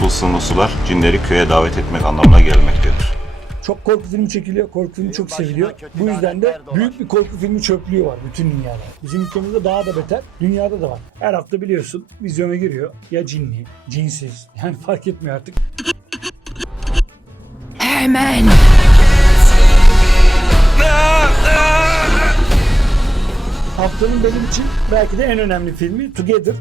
tılsımlı sular cinleri köye davet etmek anlamına gelmektedir. Çok korku filmi çekiliyor. Korku filmi çok seviliyor. Bu yüzden de büyük bir korku filmi çöplüğü var bütün dünyada. Bizim ülkemizde daha da beter. Dünyada da var. Her hafta biliyorsun vizyona giriyor. Ya cinli, cinsiz. Yani fark etmiyor artık. Hemen. Haftanın benim için belki de en önemli filmi Together.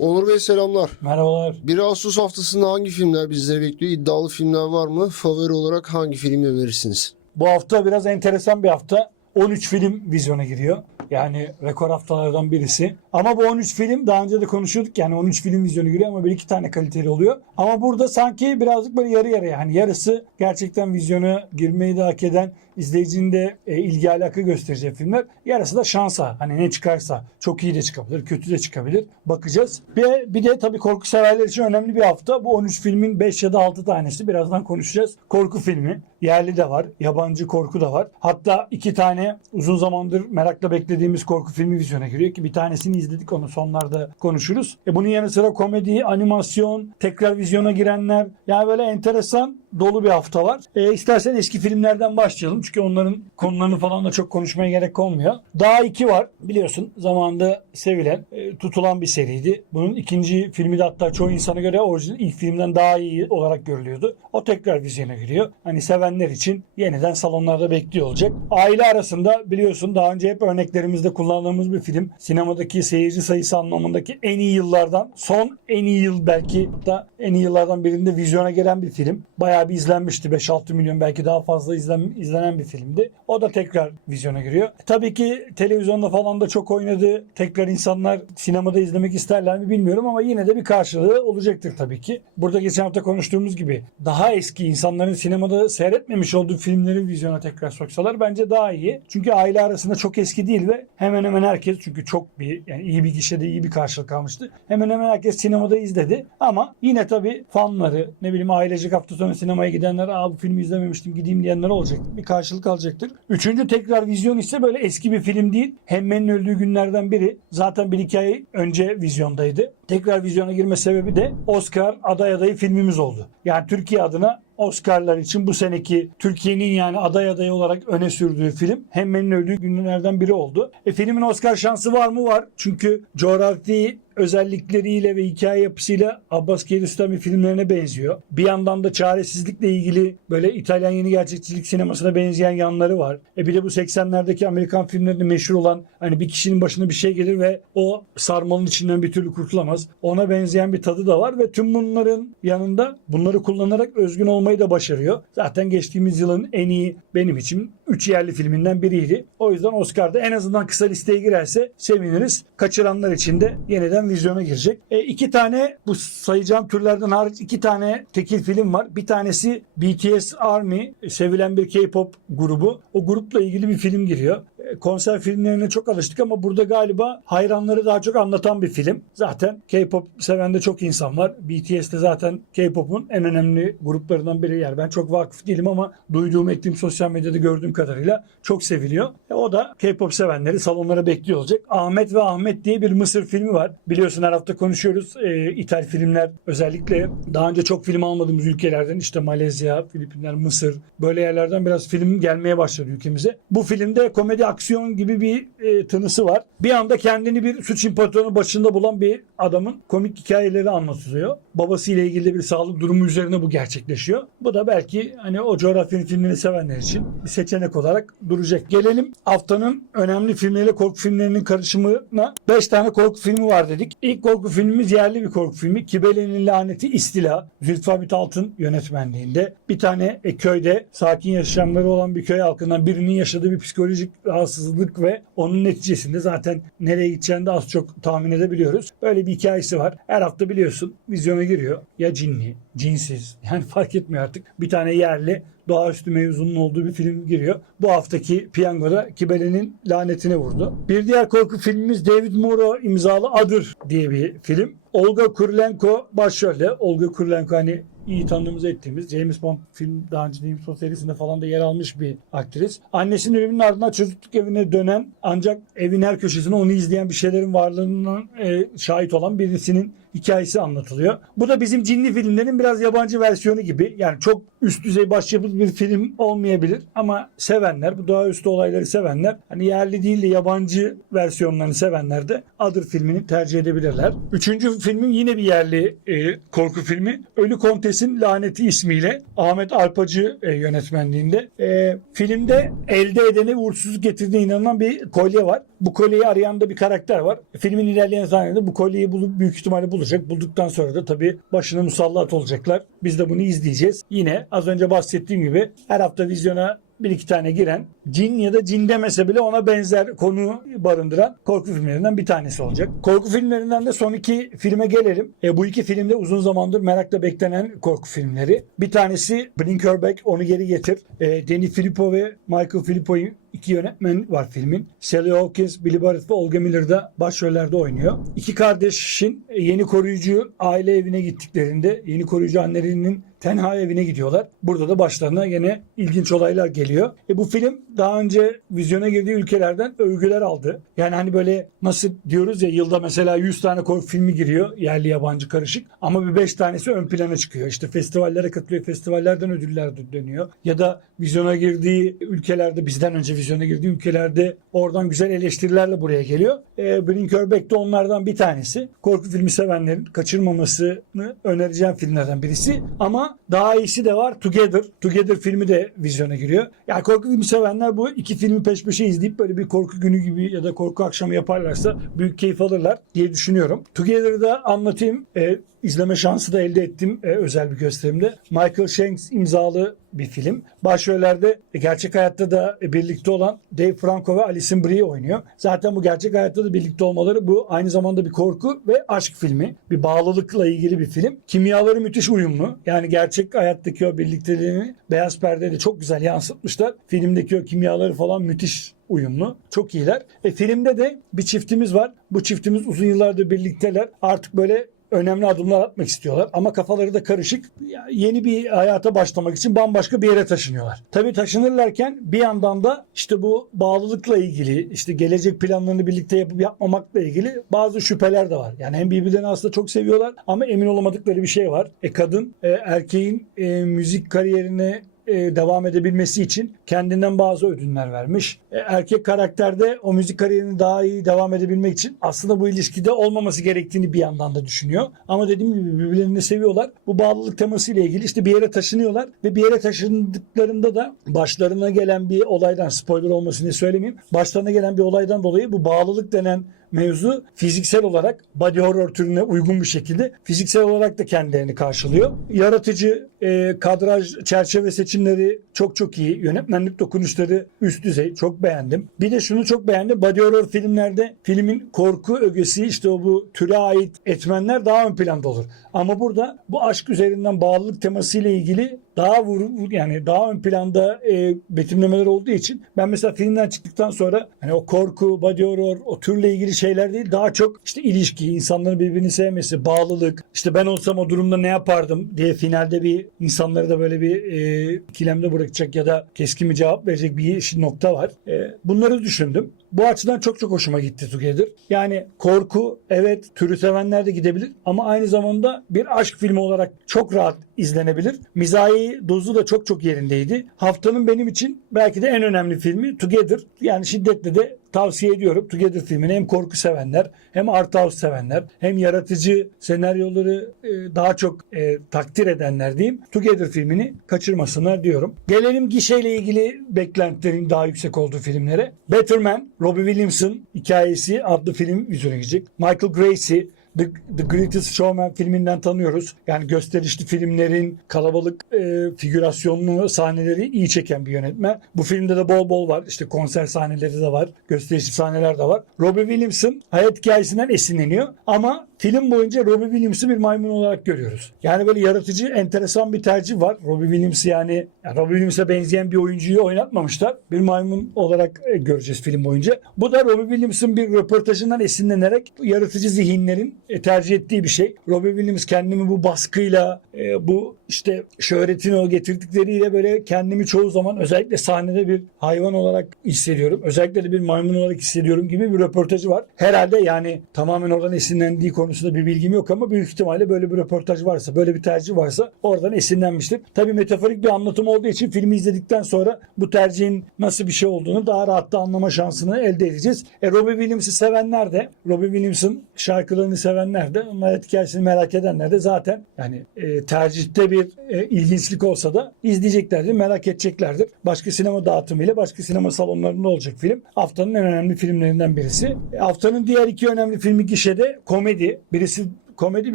Onur Bey selamlar. Merhabalar. 1 Ağustos haftasında hangi filmler bizleri bekliyor? İddialı filmler var mı? Favori olarak hangi film önerirsiniz? Bu hafta biraz enteresan bir hafta. 13 film vizyona giriyor. Yani rekor haftalardan birisi. Ama bu 13 film daha önce de konuşuyorduk yani 13 film vizyona giriyor ama bir iki tane kaliteli oluyor. Ama burada sanki birazcık böyle yarı yarıya yani yarısı gerçekten vizyona girmeyi de hak eden izleyicinin de e, ilgi alaka gösterecek filmler. Yarısı da şansa hani ne çıkarsa çok iyi de çıkabilir kötü de çıkabilir bakacağız. Bir, bir de tabii korku severler için önemli bir hafta. Bu 13 filmin 5 ya da 6 tanesi birazdan konuşacağız. Korku filmi yerli de var yabancı korku da var. Hatta iki tane uzun zamandır merakla beklediğimiz korku filmi vizyona giriyor ki bir tanesini izledik onu sonlarda konuşuruz. E bunun yanı sıra komedi, animasyon, tekrar vizyona girenler yani böyle enteresan dolu bir hafta var. E, istersen eski filmlerden başlayalım çünkü onların konularını falan da çok konuşmaya gerek olmuyor. Daha 2 var biliyorsun zamanında sevilen, e, tutulan bir seriydi. Bunun ikinci filmi de hatta çoğu insana göre orijinal ilk filmden daha iyi olarak görülüyordu. O tekrar vizyona giriyor. Hani sevenler için yeniden salonlarda bekliyor olacak. Aile arasında biliyorsun daha önce hep örneklerimizde kullandığımız bir film. Sinemadaki seyirci sayısı anlamındaki en iyi yıllardan, son en iyi yıl belki da en iyi yıllardan birinde vizyona gelen bir film. Bayağı bir izlenmişti. 5-6 milyon belki daha fazla izlen, izlenen bir filmdi. O da tekrar vizyona giriyor. E, tabii ki televizyonda falan da çok oynadı. Tekrar insanlar sinemada izlemek isterler mi bilmiyorum ama yine de bir karşılığı olacaktır tabii ki. Burada geçen hafta konuştuğumuz gibi daha eski insanların sinemada seyretmemiş olduğu filmleri vizyona tekrar soksalar bence daha iyi. Çünkü aile arasında çok eski değil ve hemen hemen herkes çünkü çok bir yani iyi bir gişede iyi bir karşılık almıştı. Hemen hemen herkes sinemada izledi ama yine tabii fanları ne bileyim ailecek hafta sonu sinemaya gidenler aa bu filmi izlememiştim gideyim diyenler olacak. Bir karşılık alacaktır. Üçüncü tekrar vizyon ise böyle eski bir film değil. Hemmen'in öldüğü günlerden biri. Zaten bir iki ay önce vizyondaydı. Tekrar vizyona girme sebebi de Oscar aday adayı filmimiz oldu. Yani Türkiye adına Oscar'lar için bu seneki Türkiye'nin yani aday adayı olarak öne sürdüğü film Hemmen'in öldüğü günlerden biri oldu. E, filmin Oscar şansı var mı? Var. Çünkü coğrafi özellikleriyle ve hikaye yapısıyla Abbas Kiarostami filmlerine benziyor. Bir yandan da çaresizlikle ilgili böyle İtalyan yeni gerçekçilik sinemasına benzeyen yanları var. E bir de bu 80'lerdeki Amerikan filmlerinde meşhur olan hani bir kişinin başına bir şey gelir ve o sarmalın içinden bir türlü kurtulamaz. Ona benzeyen bir tadı da var ve tüm bunların yanında bunları kullanarak özgün olmayı da başarıyor. Zaten geçtiğimiz yılın en iyi benim için 3 yerli filminden biriydi. O yüzden Oscar'da en azından kısa listeye girerse seviniriz. Kaçıranlar için de yeniden vizyona girecek. E, iki tane bu sayacağım türlerden hariç iki tane tekil film var. Bir tanesi BTS Army sevilen bir K-pop grubu. O grupla ilgili bir film giriyor. Konser filmlerine çok alıştık ama burada galiba hayranları daha çok anlatan bir film. Zaten K-pop seven de çok insan var. BTS de zaten K-pop'un en önemli gruplarından biri. Yani ben çok vakıf değilim ama duyduğum ettiğim sosyal medyada gördüğüm kadarıyla çok seviliyor. E, o da K-pop sevenleri salonlara bekliyor olacak. Ahmet ve Ahmet diye bir Mısır filmi var. Biliyorsun her hafta konuşuyoruz. E, İthal filmler özellikle daha önce çok film almadığımız ülkelerden işte Malezya, Filipinler, Mısır böyle yerlerden biraz film gelmeye başladı ülkemize. Bu filmde komedi aksiyon gibi bir e, tınısı var. Bir anda kendini bir suç imparatorunun başında bulan bir adamın komik hikayeleri anlatılıyor. Babasıyla ilgili bir sağlık durumu üzerine bu gerçekleşiyor. Bu da belki hani o coğrafyanın filmlerini sevenler için bir seçenek olarak duracak. Gelelim haftanın önemli filmleriyle korku filmlerinin karışımına 5 tane korku filmi var dedik. İlk korku filmimiz yerli bir korku filmi. Kibele'nin laneti İstila. Zülfü Hamit Altın yönetmenliğinde. Bir tane e, köyde sakin yaşamları olan bir köy halkından birinin yaşadığı bir psikolojik rahatsızlık ve onun neticesinde zaten nereye gideceğini de az çok tahmin edebiliyoruz. Böyle bir hikayesi var. Her hafta biliyorsun vizyona giriyor. Ya cinli, cinsiz yani fark etmiyor artık. Bir tane yerli doğaüstü mevzunun olduğu bir film giriyor. Bu haftaki piyangoda Kibele'nin lanetine vurdu. Bir diğer korku filmimiz David Moore imzalı Adır diye bir film. Olga Kurylenko başrolde. Olga Kurylenko hani iyi tanıdığımız ettiğimiz James Bond film daha önce James Bond serisinde falan da yer almış bir aktris. Annesinin ölümünün ardından çocukluk evine dönen ancak evin her köşesinde onu izleyen bir şeylerin varlığından e, şahit olan birisinin hikayesi anlatılıyor. Bu da bizim cinli filmlerin biraz yabancı versiyonu gibi. Yani çok üst düzey başyapıt bir film olmayabilir ama sevenler, bu doğaüstü olayları sevenler, hani yerli değil de yabancı versiyonlarını sevenler de Adır filmini tercih edebilirler. Üçüncü filmin yine bir yerli e, korku filmi. Ölü Kontes'in Laneti ismiyle Ahmet Arpacı e, yönetmenliğinde. E, filmde elde edene uğursuzluk getirdiğine inanılan bir kolye var. Bu kolyeyi arayan da bir karakter var. Filmin ilerleyen sahnelerinde bu kolyeyi bulup büyük ihtimalle bulacak. Bulduktan sonra da tabii başına musallat olacaklar. Biz de bunu izleyeceğiz. Yine az önce bahsettiğim gibi her hafta vizyona bir iki tane giren cin ya da cin demese bile ona benzer konu barındıran korku filmlerinden bir tanesi olacak. Korku filmlerinden de son iki filme gelelim. E, bu iki filmde uzun zamandır merakla beklenen korku filmleri. Bir tanesi Bring Her Back, Onu Geri Getir. E, Danny Filippo ve Michael Filippo'yu iki yönetmen var filmin. Sally Hawkins, Billy Barrett ve Olga Miller da başrollerde oynuyor. İki kardeşin yeni koruyucu aile evine gittiklerinde yeni koruyucu annelerinin tenha evine gidiyorlar. Burada da başlarına yine ilginç olaylar geliyor. E bu film daha önce vizyona girdiği ülkelerden övgüler aldı. Yani hani böyle nasıl diyoruz ya yılda mesela 100 tane korku filmi giriyor yerli yabancı karışık ama bir 5 tanesi ön plana çıkıyor. İşte festivallere katılıyor. Festivallerden ödüller dönüyor. Ya da vizyona girdiği ülkelerde bizden önce vizyona girdiği ülkelerde oradan güzel eleştirilerle buraya geliyor. E, Back de onlardan bir tanesi. Korku filmi sevenlerin kaçırmamasını önereceğim filmlerden birisi. Ama daha iyisi de var Together. Together filmi de vizyona giriyor. Yani korku filmi sevenler bu iki filmi peş peşe izleyip böyle bir korku günü gibi ya da korku akşamı yaparlarsa büyük keyif alırlar diye düşünüyorum. Together'da anlatayım. E, izleme şansı da elde ettim e, özel bir gösterimde. Michael Shanks imzalı bir film. Başrollerde e, gerçek hayatta da e, birlikte olan Dave Franco ve Alison Brie oynuyor. Zaten bu gerçek hayatta da birlikte olmaları bu aynı zamanda bir korku ve aşk filmi. Bir bağlılıkla ilgili bir film. Kimyaları müthiş uyumlu. Yani gerçek hayattaki o birlikteliğini beyaz perdede çok güzel yansıtmışlar. Filmdeki o kimyaları falan müthiş uyumlu. Çok iyiler. E, filmde de bir çiftimiz var. Bu çiftimiz uzun yıllardır birlikteler. Artık böyle önemli adımlar atmak istiyorlar ama kafaları da karışık. Yeni bir hayata başlamak için bambaşka bir yere taşınıyorlar. Tabii taşınırlarken bir yandan da işte bu bağlılıkla ilgili, işte gelecek planlarını birlikte yapıp yapmamakla ilgili bazı şüpheler de var. Yani hem birbirlerini aslında çok seviyorlar ama emin olamadıkları bir şey var. E kadın e, erkeğin e, müzik kariyerine e, devam edebilmesi için kendinden bazı ödünler vermiş. E, erkek karakterde o müzik kariyerini daha iyi devam edebilmek için aslında bu ilişkide olmaması gerektiğini bir yandan da düşünüyor. Ama dediğim gibi birbirlerini seviyorlar. Bu bağlılık teması ile ilgili işte bir yere taşınıyorlar ve bir yere taşındıklarında da başlarına gelen bir olaydan spoiler olmasını söylemeyeyim. Başlarına gelen bir olaydan dolayı bu bağlılık denen mevzu fiziksel olarak body horror türüne uygun bir şekilde fiziksel olarak da kendilerini karşılıyor. Yaratıcı e, kadraj çerçeve seçimleri çok çok iyi. Yönetmenlik dokunuşları üst düzey. Çok beğendim. Bir de şunu çok beğendim. Body horror filmlerde filmin korku ögesi işte o bu türe ait etmenler daha ön planda olur. Ama burada bu aşk üzerinden bağlılık teması ile ilgili daha vur, yani daha ön planda e, betimlemeler olduğu için ben mesela filmden çıktıktan sonra hani o korku, body horror, o türle ilgili şeyler değil daha çok işte ilişki, insanların birbirini sevmesi, bağlılık, işte ben olsam o durumda ne yapardım diye finalde bir insanları da böyle bir e, ikilemde bırakacak ya da keskin bir cevap verecek bir nokta var. E, bunları düşündüm. Bu açıdan çok çok hoşuma gitti Together. Yani korku evet türü sevenler de gidebilir ama aynı zamanda bir aşk filmi olarak çok rahat izlenebilir. Mizahi dozu da çok çok yerindeydi. Haftanın benim için belki de en önemli filmi Together. Yani şiddetle de tavsiye ediyorum. Together filmini hem korku sevenler hem art house sevenler hem yaratıcı senaryoları e, daha çok e, takdir edenler diyeyim. Together filmini kaçırmasınlar diyorum. Gelelim gişeyle ilgili beklentilerin daha yüksek olduğu filmlere. Better Man, Robbie Williams'ın hikayesi adlı film vizyona girecek. Michael Gracie, The, The Greatest Showman filminden tanıyoruz. Yani gösterişli filmlerin kalabalık e, figürasyonlu sahneleri iyi çeken bir yönetmen. Bu filmde de bol bol var. İşte konser sahneleri de var. Gösterişli sahneler de var. Robbie Williams'ın hayat hikayesinden esinleniyor. Ama film boyunca Robbie Williams'ı bir maymun olarak görüyoruz. Yani böyle yaratıcı, enteresan bir tercih var. Robbie Williams'ı yani, yani Robbie Williams'a benzeyen bir oyuncuyu oynatmamışlar. Bir maymun olarak e, göreceğiz film boyunca. Bu da Robbie Williams'ın bir röportajından esinlenerek yaratıcı zihinlerin e, tercih ettiği bir şey. Robbie Williams kendimi bu baskıyla, e, bu işte şöhretin o getirdikleriyle böyle kendimi çoğu zaman özellikle sahnede bir hayvan olarak hissediyorum. Özellikle de bir maymun olarak hissediyorum gibi bir röportajı var. Herhalde yani tamamen oradan esinlendiği konusunda bir bilgim yok ama büyük ihtimalle böyle bir röportaj varsa, böyle bir tercih varsa oradan esinlenmiştir. Tabii metaforik bir anlatım olduğu için filmi izledikten sonra bu tercihin nasıl bir şey olduğunu daha rahat da anlama şansını elde edeceğiz. E, Robbie Williams'ı sevenler de, Robbie Williams'ın şarkılarını sevenler de, onun hikayesini merak edenler de zaten yani e, tercihte bir e, ilginçlik olsa da izleyeceklerdir, merak edeceklerdir. Başka sinema dağıtımıyla başka sinema salonlarında olacak film. Haftanın en önemli filmlerinden birisi. E, haftanın diğer iki önemli filmi gişede komedi. Birisi komedi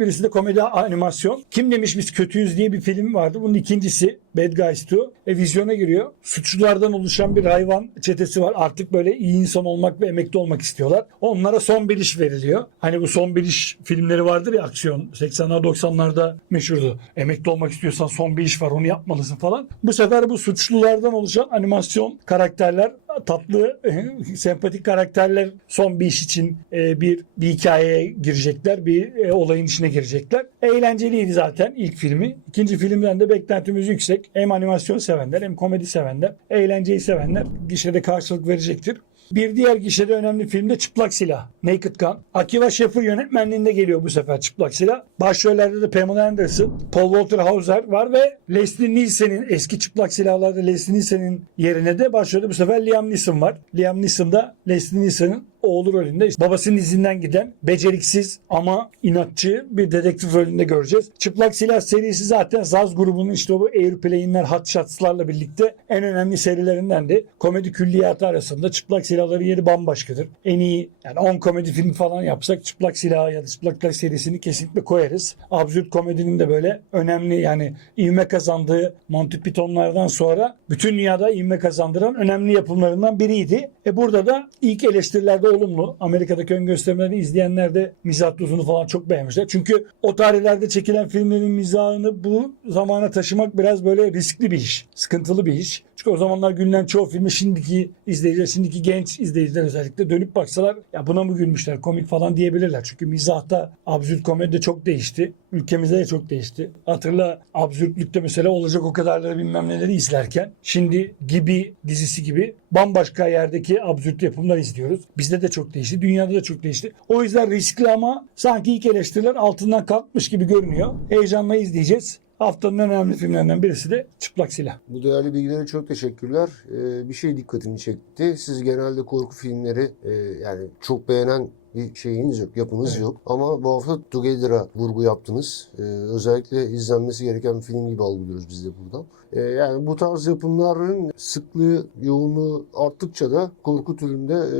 birisi de komedi animasyon. Kim demiş biz kötüyüz diye bir film vardı. Bunun ikincisi Bad Guys 2 e, vizyona giriyor. Suçlulardan oluşan bir hayvan çetesi var. Artık böyle iyi insan olmak ve emekli olmak istiyorlar. Onlara son bir iş veriliyor. Hani bu son bir iş filmleri vardır ya aksiyon. 80'ler 90'larda meşhurdu. Emekli olmak istiyorsan son bir iş var onu yapmalısın falan. Bu sefer bu suçlulardan oluşan animasyon karakterler tatlı, sempatik karakterler son bir iş için e, bir bir hikayeye girecekler, bir e, olayın içine girecekler. Eğlenceliydi zaten ilk filmi. İkinci filmden de beklentimiz yüksek. Hem animasyon sevenler hem komedi sevenler, eğlenceyi sevenler gişede karşılık verecektir. Bir diğer gişede önemli film de Çıplak Silah. Naked Gun. Akiva Schaffer yönetmenliğinde geliyor bu sefer Çıplak Silah. Başrollerde de Pamela Anderson, Paul Walter Hauser var ve Leslie Nielsen'in eski Çıplak Silahlarda Leslie Nielsen'in yerine de başrolde bu sefer Liam Neeson var. Liam Neeson da Leslie Nielsen'in oğlu rolünde babasının izinden giden beceriksiz ama inatçı bir dedektif rolünde göreceğiz. Çıplak Silah serisi zaten Zaz grubunun işte o Airplane'ler, Hot Shots'larla birlikte en önemli serilerindendi. Komedi külliyatı arasında Çıplak Silahların yeri bambaşkadır. En iyi yani 10 komedi film falan yapsak Çıplak Silah ya da Çıplaklar serisini kesinlikle koyarız. Absürt komedinin de böyle önemli yani ivme kazandığı Monty Python'lardan sonra bütün dünyada ivme kazandıran önemli yapımlarından biriydi. E burada da ilk eleştirilerde olumlu. Amerika'daki ön gösterimleri izleyenler de mizah dozunu falan çok beğenmişler. Çünkü o tarihlerde çekilen filmlerin mizahını bu zamana taşımak biraz böyle riskli bir iş. Sıkıntılı bir iş. Çünkü o zamanlar gülünen çoğu filmi şimdiki izleyiciler, şimdiki genç izleyiciler özellikle dönüp baksalar ya buna mı gülmüşler komik falan diyebilirler. Çünkü mizahta absürt komedi de çok değişti. Ülkemizde de çok değişti. Hatırla absürtlükte mesela olacak o kadarları bilmem neleri izlerken şimdi gibi dizisi gibi bambaşka yerdeki absürt yapımlar izliyoruz. Bizde de çok değişti. Dünyada da çok değişti. O yüzden riskli ama sanki ilk eleştiriler altından kalkmış gibi görünüyor. Heyecanla izleyeceğiz. Haftanın önemli filmlerinden birisi de Çıplak Silah. Bu değerli bilgilere çok teşekkürler. Ee, bir şey dikkatimi çekti. Siz genelde korku filmleri e, yani çok beğenen bir şeyiniz yok, yapınız Evet. yok. Ama bu hafta Together'a vurgu yaptınız. Ee, özellikle izlenmesi gereken bir film gibi algılıyoruz biz de buradan. Ee, yani bu tarz yapımların sıklığı, yoğunluğu arttıkça da korku türünde e,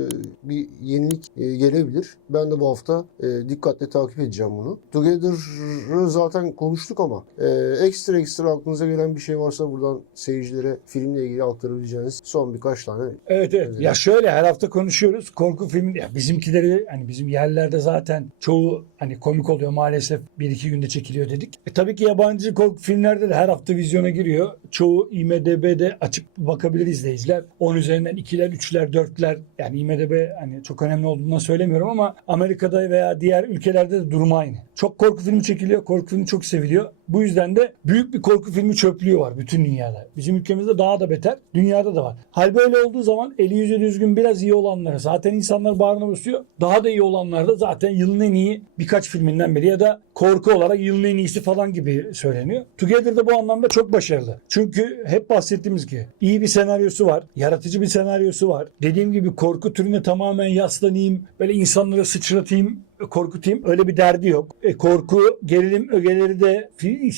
bir yenilik e, gelebilir. Ben de bu hafta e, dikkatle takip edeceğim bunu. Together'ı zaten konuştuk ama e, ekstra ekstra aklınıza gelen bir şey varsa buradan seyircilere filmle ilgili aktarabileceğiniz son birkaç tane Evet evet. Ya şöyle her hafta konuşuyoruz. Korku filmi ya bizimkileri hani bizim yerlerde zaten çoğu hani komik oluyor maalesef bir iki günde çekiliyor dedik. E tabii ki yabancı korku filmlerde de her hafta vizyona giriyor. Çoğu IMDB'de açıp bakabilir izleyiciler. 10 üzerinden 2'ler, 3'ler, 4'ler yani IMDB hani çok önemli olduğundan söylemiyorum ama Amerika'da veya diğer ülkelerde de durum aynı. Çok korku filmi çekiliyor. Korku filmi çok seviliyor. Bu yüzden de büyük bir korku filmi çöplüğü var bütün dünyada. Bizim ülkemizde daha da beter. Dünyada da var. Hal böyle olduğu zaman eli yüzü düzgün biraz iyi olanlara zaten insanlar bağrına basıyor. Daha da iyi olanlar da zaten yılın en iyi birkaç filminden biri ya da korku olarak yılın en iyisi falan gibi söyleniyor. Together de bu anlamda çok başarılı. Çünkü hep bahsettiğimiz gibi iyi bir senaryosu var. Yaratıcı bir senaryosu var. Dediğim gibi korku türüne tamamen yaslanayım. Böyle insanları sıçratayım korkutayım öyle bir derdi yok. E, korku, gerilim ögeleri de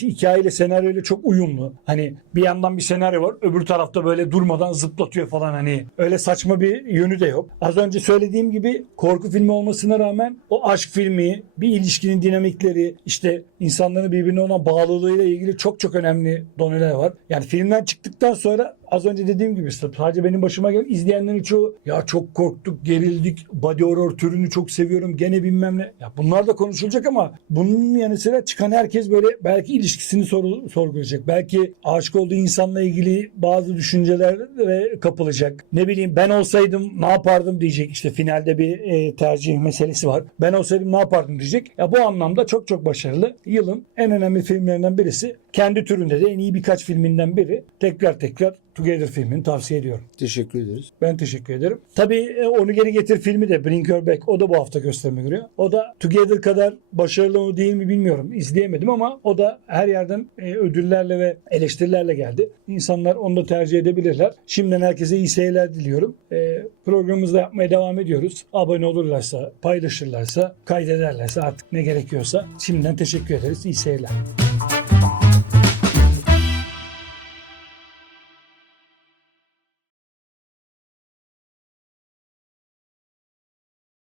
hikayeyle, senaryoyla çok uyumlu. Hani bir yandan bir senaryo var, öbür tarafta böyle durmadan zıplatıyor falan hani. Öyle saçma bir yönü de yok. Az önce söylediğim gibi korku filmi olmasına rağmen o aşk filmi, bir ilişkinin dinamikleri, işte insanların birbirine olan bağlılığıyla ilgili çok çok önemli doneler var. Yani filmden çıktıktan sonra az önce dediğim gibi sadece benim başıma gelen izleyenlerin çoğu ya çok korktuk, gerildik, body horror türünü çok seviyorum, gene bilmem ne. Ya bunlar da konuşulacak ama bunun yanı sıra çıkan herkes böyle belki ilişkisini soru, sorgulayacak. Belki aşık olduğu insanla ilgili bazı düşüncelere kapılacak. Ne bileyim ben olsaydım ne yapardım diyecek. İşte finalde bir e, tercih meselesi var. Ben olsaydım ne yapardım diyecek. Ya bu anlamda çok çok başarılı. Yılın en önemli filmlerinden birisi. Kendi türünde de en iyi birkaç filminden biri. Tekrar tekrar Together filmini tavsiye ediyorum. Teşekkür ederiz. Ben teşekkür ederim. Tabii e, Onu Geri Getir filmi de Bring Her Back. O da bu hafta gösterime giriyor. O da Together kadar başarılı mı değil mi bilmiyorum. İzleyemedim ama o da her yerden e, ödüllerle ve eleştirilerle geldi. İnsanlar onu da tercih edebilirler. Şimdiden herkese iyi seyirler diliyorum. E, programımızda yapmaya devam ediyoruz. Abone olurlarsa, paylaşırlarsa, kaydederlerse artık ne gerekiyorsa şimdiden teşekkür ederiz. İyi seyirler.